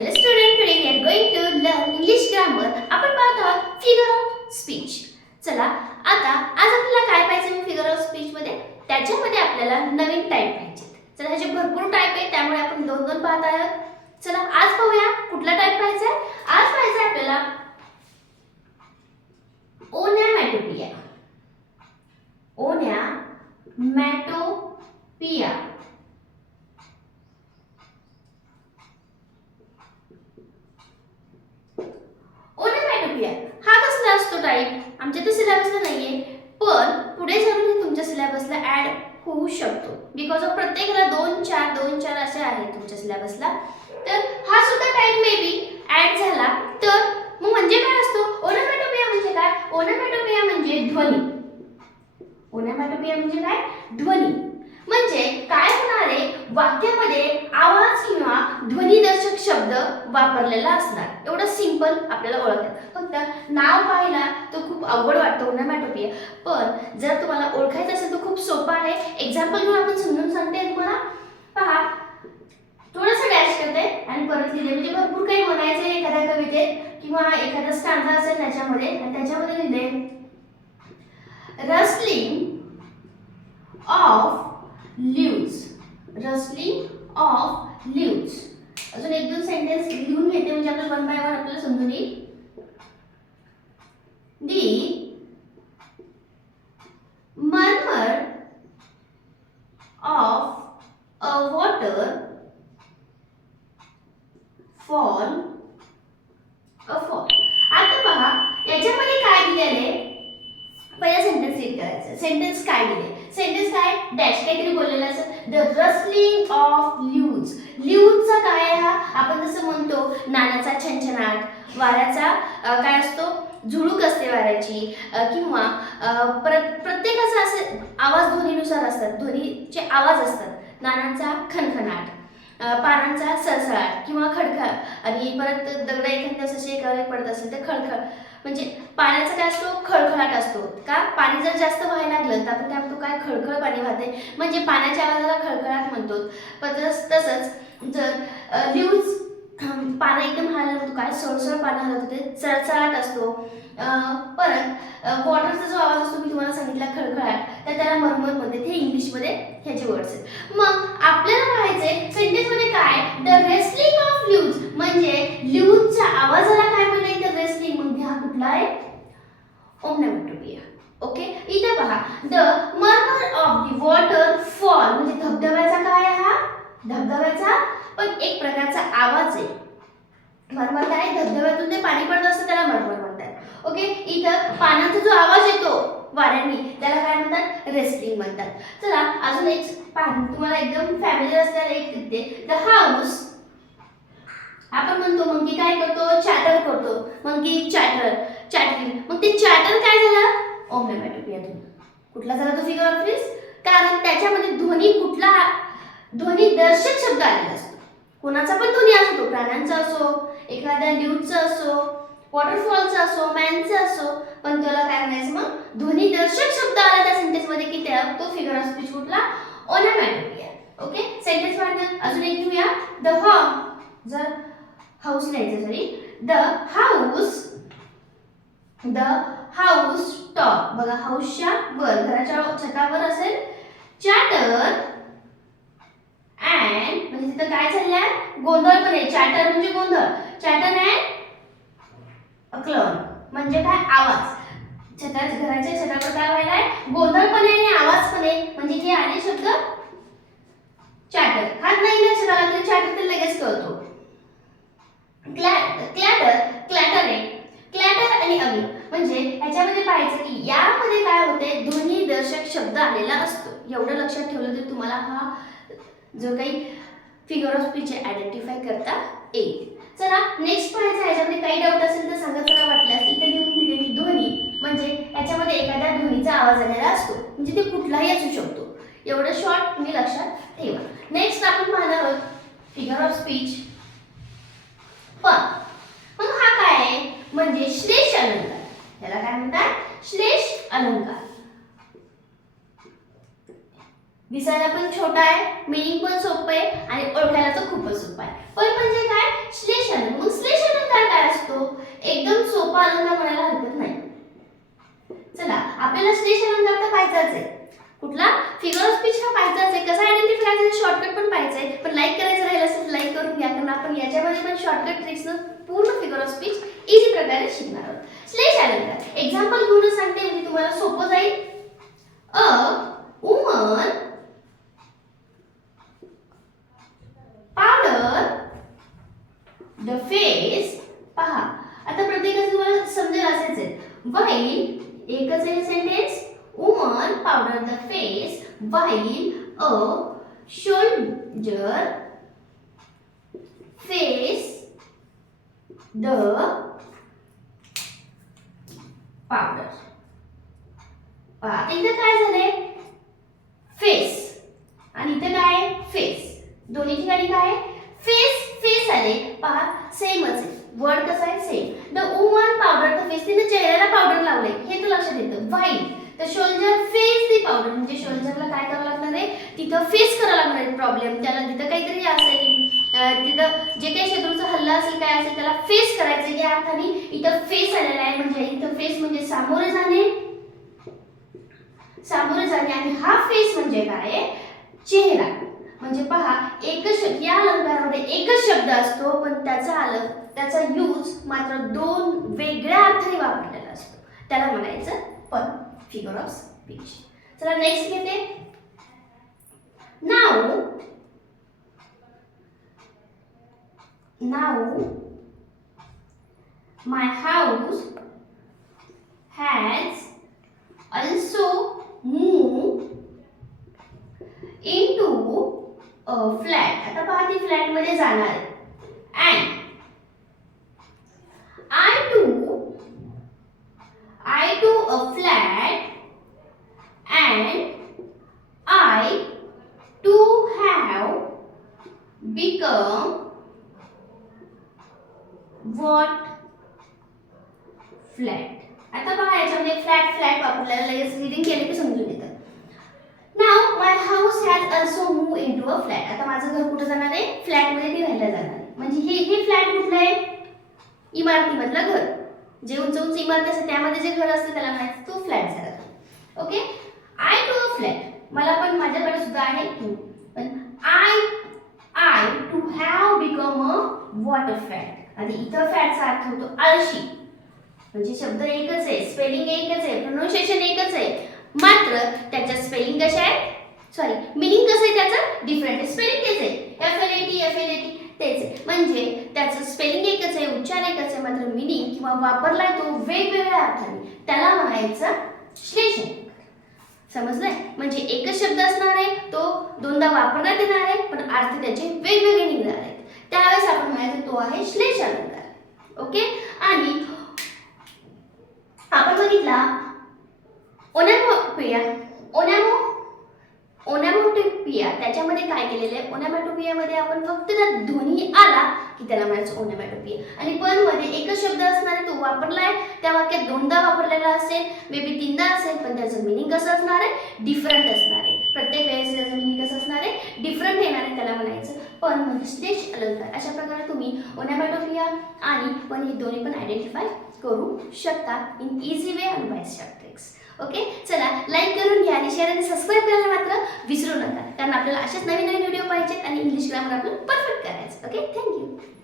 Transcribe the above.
Hello student, today we are going to learn English grammar. आपण पाहत आहोत figure of speech. चला आता आज आपल्याला काय पाहिजे फिगर ऑफ स्पीच मध्ये? त्याच्यामध्ये आपल्याला नवीन टाइप पाहिजे. चला ह्याचे भरपूर टाइप आहे त्यामुळे आपण दोन दोन पाहत आहोत. चला आज पाहूया कुठला टाइप पाहिजे. आज पाहिजे आपल्याला ओनॅमॅटोपिया. ओनॅमॅटोपिया हा कसला असतो टाइप? आमच्या तर सिलेबसला नाहीये, पण पुढे जाऊन तुमच्या सिलेबसला ऍड होऊ शकतो. बिकॉज ऑफ प्रत्येकाला 2-4 असे आहेत तुमच्या सिलेबसला. तर हा सुद्धा टाइप मे बी ऍड झाला तर मग म्हणजे काय असतो? ओनॅमॅटोपिया म्हणजे काय? ओनॅमॅटोपिया म्हणजे ध्वनी. ओनॅमॅटोपिया म्हणजे काय? ध्वनी. म्हणजे काय होणार आहे? वाक्यामध्ये आवाज किंवा ध्वनिदर्शक शब्द वापरलेला असणार. एवढं सिंपल आपल्याला ओळखायचं. फक्त नाव पाहिला तो खूप अवघड वाटतो ओनॅमॅटोपिया, पण जर तुम्हाला ओळखायचं असेल तर खूप सोपं आहे. एक्झाम्पल घेऊन आपण समजून सांगते तुम्हाला. पहा, थोडंसं डॅश करते आणि परत लिहिले. म्हणजे भरपूर काही म्हणायचं आहे एखाद्या कवितेत किंवा एखादा स्टांजा असेल त्याच्यामध्ये, आणि त्याच्यामध्ये लिहिले rustling of leaves. Rustling of leaves. अजून एक दोन सेंटेन्स लिहून घेते म्हणजे आपल्याला वन बाय वन आपल्याला समजून येईल. The murmur of a waterfall a fall. आता पहा याच्यामध्ये काय दिलेले, पहिला सेंटेन्स रीड करायचं. सेंटेन्स काय दिले? सेंटेन्स काय? डॅश काहीतरी बोललेलं असं. The rustling of leaves. लीव्सचा काय आहे? हा आपण जसं म्हणतो नाण्याचा छनछनाट, वाऱ्याचा काय असतो? झुळूक असते वाऱ्याची, किंवा प्रत्येकाचा असे आवाज ध्वनीनुसार असतात. ध्वनीचे आवाज असतात. नाण्यांचा खणखणाट, पानांचा सळसळाट किंवा खडखड, आणि परत दगड एखाद्या असे एकावर पडत असेल तर खळखळ. म्हणजे पाण्याचा काय असतो? खळखळाट असतो. का? पाणी जर जास्त व्हायला लागलं तर आपण काय म्हणतो? काय खळखळ पाणी वाहते, म्हणजे पाण्याच्या आवाजाला खळखळाट म्हणतो. पण तसंच जर लीव्स पानं एकदम हलत, काय सळसळ पानं हलत होते, चळचळाट असतो. परत वॉटरचा जो आवाज असतो मी तुम्हाला सांगितला खळखळाट, तर त्याला मर्मर म्हणते. ते इंग्लिशमध्ये ह्याचे वर्ड्स आहेत. मग आपल्याला पाहायचे सेंटेन्स मध्ये काय? द रेस्लिंग ऑफ लीव्स, म्हणजे लीव्सच्या आवाजाला काय म्हणायचं? तर रेस्लिंग. म्हणजे हा कुठला आहे? ओनॅमॅटोपिया. ओके, इथे पहा the murmur of the water fall, म्हणजे धबधब्याचा काय आहे? हा धबधब्याचा पण एक प्रकारचा आवाज आहे. मर्मर काय? धबधब्यातून ते पाणी पडत असतं त्याला मर्मर म्हणतात. ओके, इथं पाण्याचा जो आवाज येतो वाऱ्याने त्याला काय म्हणतात? रेस्लिंग म्हणतात. चला अजून एक तुम्हाला एकदम फॅमिलीअर असणारा एक देते. The house. आपण म्हणतो मंकी काय करतो? चॅटर करतो. Monkey chatter, chattering. मग ते चॅटर काय झालं? ओनॅमॅटोपियातून. कुठला झाला तो फिगर ऑफ स्पीच? कारण त्याच्यामध्ये ध्वनी कुठला? ध्वनी दर्शक शब्द आलेला असतो. कोणाचा पण ध्वनी असतो, प्राण्यांचा असो, एखाद्या लीव्सचा असो, वॉटरफॉलचा असो, मॅनचा असो, पण त्याला काय म्हणायचं? मग ध्वनी दर्शक शब्द आला त्या सेंटेन्स मध्ये की त्या तो फिगर ऑफ स्पीच कुठला? ओनॅमॅटोपिया. ओके, सेंटेन्स पार्टनर अजून एक घेऊया. द जर हाऊस लिहायचं, सॉरी, द हाऊस टॉप. बघा हाऊसच्या वर, घराच्या छतावर असेल. चॅटर अँड, म्हणजे तिथं काय चाललंय? गोंधळ पण आहे. चॅटर म्हणजे गोंधळ. चॅटर अँड अक्लॉन म्हणजे काय? आवाज. घराच्या छतावर काय व्हायलाय? गोंधळ पण आहे आणि आवाज पण आहे. म्हणजे हे आले शब्द चॅटर. हात नाही लक्षात आला तरी चॅटर तर लगेच कळतो. क्लॅटर आहे. क्लॅटर आणि अग्ल, म्हणजे याच्यामध्ये पाहायचं की यामध्ये काय होते? ध्वनी दर्शक शब्द आलेला असतो. एवढं लक्षात ठेवलं तर तुम्हाला हा जो काही फिगर ऑफ स्पीच आयडेंटिफाय करता येईल. चला नेक्स्ट पाहायचं. याच्यामध्ये काही डाऊट असेल तर सांगत जरा वाटल्यास. इथे लिहून दिले की ध्वनी म्हणजे याच्यामध्ये एखाद्या ध्वनीचा आवाज आलेला असतो, म्हणजे ते कुठलाही असू शकतो. एवढं शॉर्ट तुम्ही लक्षात ठेवा. नेक्स्ट आपण पाहणार आहोत फिगर ऑफ स्पीच. पण मग हा काय आहे? म्हणजे श्लेष अलंकार. त्याला काय म्हणतात? श्लेष अलंकार. दिसायला पण छोटा आहे, मीनिंग पण सोपं आहे आणि ओळखायला तर खूपच सोपं आहे. पण म्हणजे काय? श्लेष आपल्याला श्लेष अलंकार तर पाहायचाच आहे. कुठला फिगर ऑफ स्पीच हा पाहायचाच आहे. कसा आयडेंटिफाय करायचा शॉर्टकट पण पाहायचा आहे. पण लाईक करायचं राहिलं असेल लाईक करून घ्या, कारण आपण याच्यामध्ये पण शॉर्टकट ट्रिक्सनं पूर्ण फिगर ऑफ स्पीच इझी प्रकारे शिकणार आहोत. श्लेष अलंकार एक्झाम्पल घेऊन सांगते म्हणजे तुम्हाला सोपं जाईल. A woman powder the face. पहा आता प्रत्येकाचं तुम्हाला समजेल असेच आहे. व्हाईल एकच आहे sentence. Woman powder the face while a soldier face the powder. पहा इथं काय झालंय फेस आणि इथं काय फेस. दोन्ही ठिकाणी काय फेस फेस आले. पहा सेमच आहे. वर्ड कसा आहे same. The woman powder the face. तिने चेहऱ्याला पावडर लावले हे तर लक्षात येतं. While the soldier face the powder म्हणजे शोल्जरला काय करावं लागणार आहे तिथं फेस करावं लागणार आहे प्रॉब्लेम. त्याला तिथं काहीतरी असेल तिथं जे काही शत्रूचा हल्ला असेल काय असेल त्याला फेस करायचं या अर्थाने इथं फेस आलेला आहे. म्हणजे इथं फेस म्हणजे सामोरे जाणे सामोरे जाणे आणि हा फेस म्हणजे काय चेहरा. म्हणजे पहा एकच या अलंकारामध्ये एकच शब्द असतो पण त्याचा यूज मात्र दोन वेगळ्या अर्थाने वापरलेला असतो. त्याला म्हणायचं पण फिगर ऑफ स्पीच. चला नेक्स्ट घेते. Now my house has also move into a flat. आता पहा ती फ्लॅट मध्ये जाणार आहे. and I to a flat and I to have become what flat. आता पहा याच्यामध्ये फ्लॅट फ्लॅट वापरलेलं लगेच रीडिंग केलं की समजून येतं. Now my house has also move into a flat. आता माझं घर कुठे जाणार आहे फ्लॅट मध्ये ती राहायला जाणार आहे. म्हणजे हे फ्लॅट कुठलं आहे इमारतीमधलं घर. जे उंच उंच इमारती असते त्यामध्ये जे घर असते त्याला म्हणायचं तो फ्लॅट झाला. Okay I too a flat मला पण माझ्याकडे सुद्धा आहे पण I too have become a water fat. आणि इथं फॅटचा अर्थ होतो आळशी. म्हणजे शब्द एकच आहे स्पेलिंग एकच आहे प्रोनाउन्सिएशन एकच आहे मात्र त्याच्या स्पेलिंग कशा आहे सॉरी मीनिंग कसं आहे त्याचं डिफरंट आहे. स्पेलिंग तेच आहे FLAT तेच आहे. म्हणजे त्याचं स्पेलिंग एकच आहे उच्चार एकच आहे मात्र मीनिंग किंवा वापरलाय तो वेगवेगळ्या अर्थाने. त्याला म्हणायचं श्लेष अलंकार. समजलंय. म्हणजे एकच शब्द असणार आहे तो दोनदा वापरण्यात येणार आहे पण अर्थ त्याचे वेगवेगळे निघणार आहेत. त्यावेळेस आपण म्हणायचं तो आहे श्लेष अलंकार. ओके आणि आपण बघितला ओनॅमोटोपिया त्याच्यामध्ये काय केलेलं आहे. ओनॅमोटोपियामध्ये आपण फक्त त्या ध्वनी आला की त्याला म्हणायचं ओनॅमोटोपिया. आणि पण मध्ये एकच शब्द असणार आहे तो वापरलाय त्या वाक्यात दोनदा वापरलेला असेल मे बी तीनदा असेल पण त्याचं मीनिंग कसं असणार आहे डिफरंट असणार आहे. प्रत्येक वेळेस त्याचं मीनिंग कसं असणार आहे डिफरंट येणार आहे. त्याला म्हणायचं पण म्हणजे श्लेष अलंकार. अशा प्रकारे तुम्ही ओनॅमोटोपिया आणि पण हे दोन्ही पण आयडेंटिफाय करू शकता इन इझी वे आणि बाय शॉर्ट ट्रिक्स. ओके चला लाईक करून घ्या आणि शेअर आणि सबस्क्राईब करायला मात्र विसरू नका कारण आपल्याला असेच नवीन व्हिडिओ पाहिजेत आणि इंग्लिश ग्रामर आपलं परफेक्ट करायचं. Okay thank you.